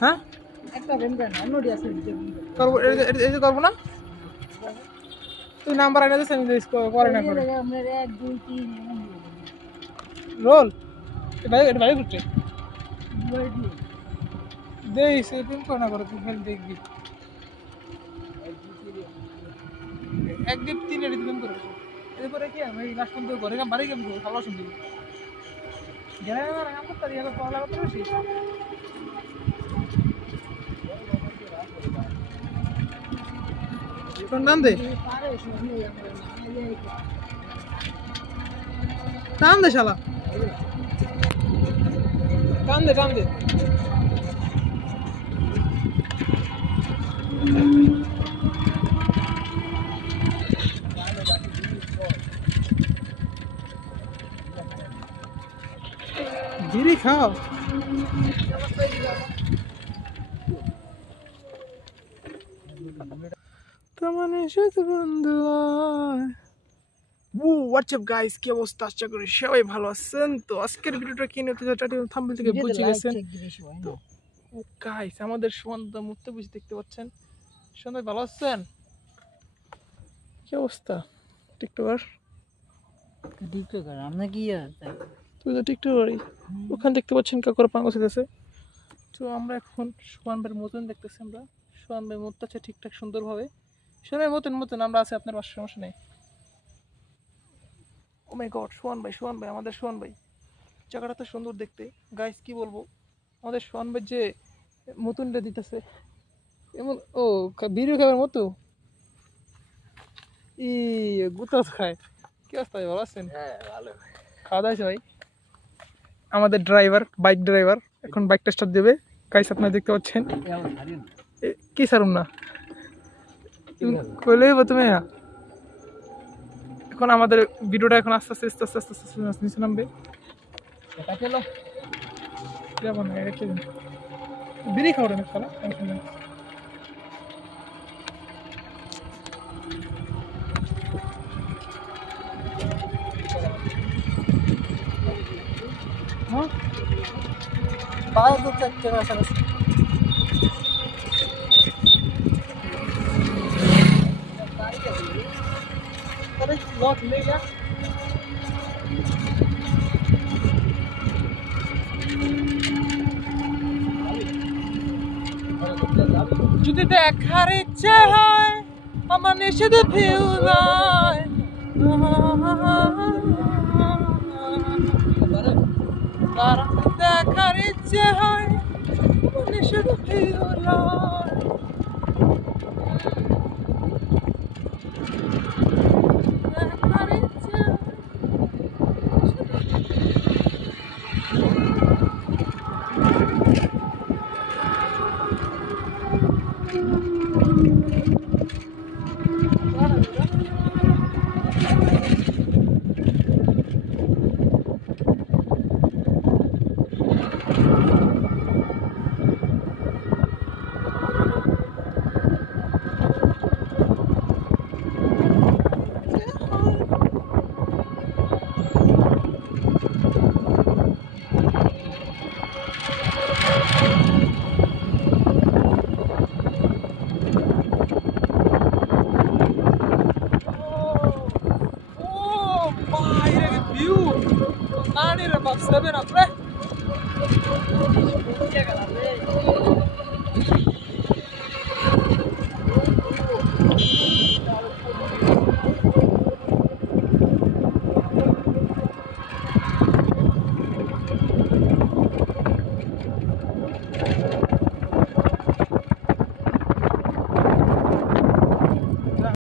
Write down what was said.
হ্যাঁ একটা ফোন করেন অন্যটি আছে করবো এই যে করবো না তুই নাম্বার এনে দিস আমি পরে না করে আপনার 1 2 3 রোল এটা ভাই করছে দেই সে তুমি কোন না করে তুই খেল দেখবি এক দিন তিন এডি দিলাম করে এরপরে কি আমি লাস্ট পর্যন্ত ঘরে কাম বাড়ি গেলাম ভালো শুনবি গেলে না কাম করতে দিও পাওয়া করতে বেশি কোন নাম দে টান দে শালা টান দে বিড়ি খাও তোমার সাথে বন্ধু হোয়াটসঅ্যাপ গাইস কি অবস্থা আশা করি সবাই ভালো আছেন তো আজকের ভিডিওটা কি নিয়ে টাইটেল থাম্বনেল থেকে বুঝে গেছেন তো গাইস আমাদের সুন্দর মুক্ত বুঝে দেখতে পাচ্ছেন সুন্দর ভালো আছেন কি অবস্থা টিকটকার আমরা কি তুই তো টিকটকারই ওখানে দেখতে পাচ্ছেন কাকুর পাঙ্গস আছে তো আমরা এখন সোহান ভাইয়ের মতন দেখতেছি আমরা সোহান ভাই মত আছে ঠিকঠাক সুন্দরভাবে সোহান ভাই মতন আমরা আছি আপনার পাশে সমস্যা নেই ও মাই গড সোহান ভাই আমাদের সোহান ভাই জায়গাটা তো সুন্দর দেখতে গাইস কি বলবো আমাদের সোহান ভাই যে মতনটা দিতেছে এমন ও ভিডিও খাবার মতো ই গুতা খায় কি অবস্থা ভাই ভালো আছেন হ্যাঁ ভালো খাওয়া দাওয়া হয়েছে ভাই আমাদের ড্রাইভার বাইক ড্রাইভার এখন বাইকটা স্টার্ট দেবে গাইস আপনারা দেখতে পাচ্ছেন কি সারুম না কইলেই প্রথমে এখন আমাদের ভিডিওটা এখন আস্তে আস্তে নিচে নামবে বিড়ি খাওয়া না খেলা হ্যাঁ বাইরে তো চারটে মাস अरे लॉक ले गया যদি দেখার ইচ্ছে হয় আমার নিষেধ ফিউ নয় দেখার ইচ্ছে হয় আমার নিষেধ ফিউ নয়